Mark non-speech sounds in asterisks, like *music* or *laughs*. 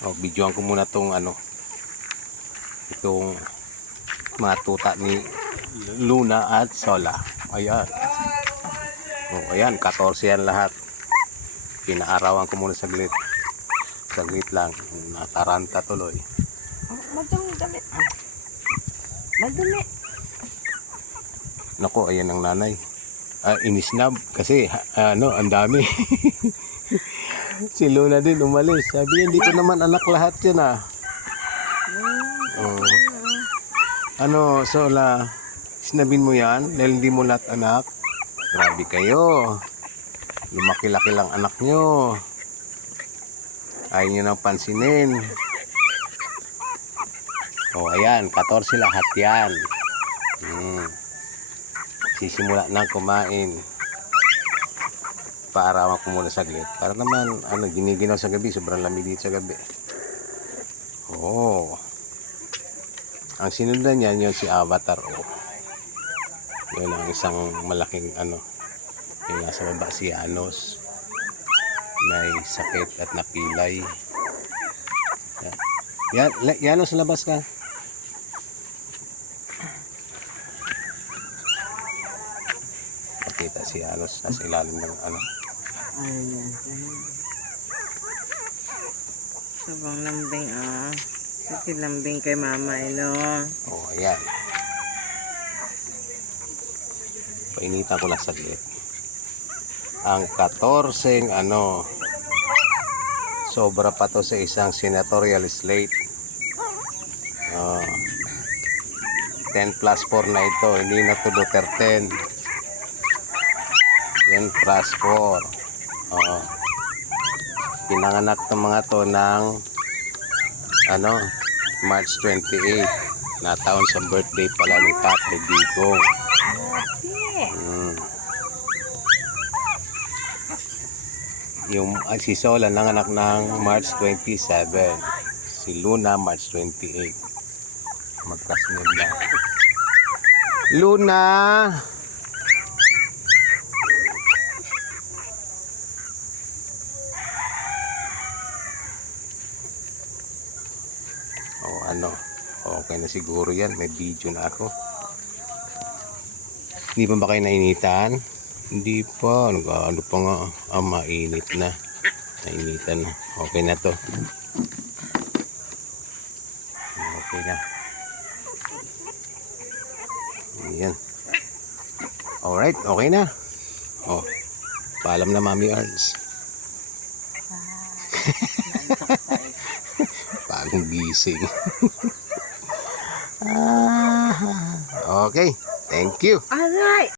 Oh, videoan ko muna tong ano itong mga tuta ni Luna at Sola. Ayan. Oh, ayan, 14 yan lahat. Pinaarawan ko muna saglit. Saglit lang. Nataranta tuloy. Madumi damit. Madumi. Nako, ayan ang nanay. Ah, inisnab kasi ano, ang dami. *laughs* *laughs* si Luna din umalis. Sabi niya, ko naman anak lahat yan ah. Oh. Ano, Sola, sinabin mo yan dahil hindi mo lahat anak? Grabe kayo. Lumaki-laki lang anak nyo. Ayaw nyo nang pansinin. O, oh, ayan, 14 lahat yan. Hmm. Sisimula nang kumain. Paarawan ko muna saglit. Para naman, ano, giniginaw sa gabi. Sobrang lamig dito sa gabi. Oh. Ang sinundan niyan yun si Avatar O. Yun ang isang malaking ano. Yung nasa baba si Anos. May sakit at napilay. Yan. Yan, Yanos, labas ka. Makita si Anos nasa ilalim ng ano. Ayan. Sabang lambing ah. Sige lambing kay mama eh no. Oh, ayan. Painitan ko lang saglit. Ang 14 ano, sobra pa to sa isang senatorial slate. Oh, 10 plus 4 na ito, hindi na to Duterte. 10 plus 4. Oh, pinanganak ng mga to ng ano, March 28 na taon sa birthday pala ni Patrick Digong. Mm. Yung ay, si Sola nanganak ng March 27. Si Luna March 28. Magkasunod na. Luna! Ano, okay na siguro yan. May video na ako. Hindi pa ba kayo nainitan? Hindi pa. Nag, ano pa nga. Ah, mainit na. Nainitan na. Okay na to. Okay na. Ayan. Alright, okay na. Oh, paalam na Mami Arns. *laughs* Gising. *laughs* okay, thank you. Alright.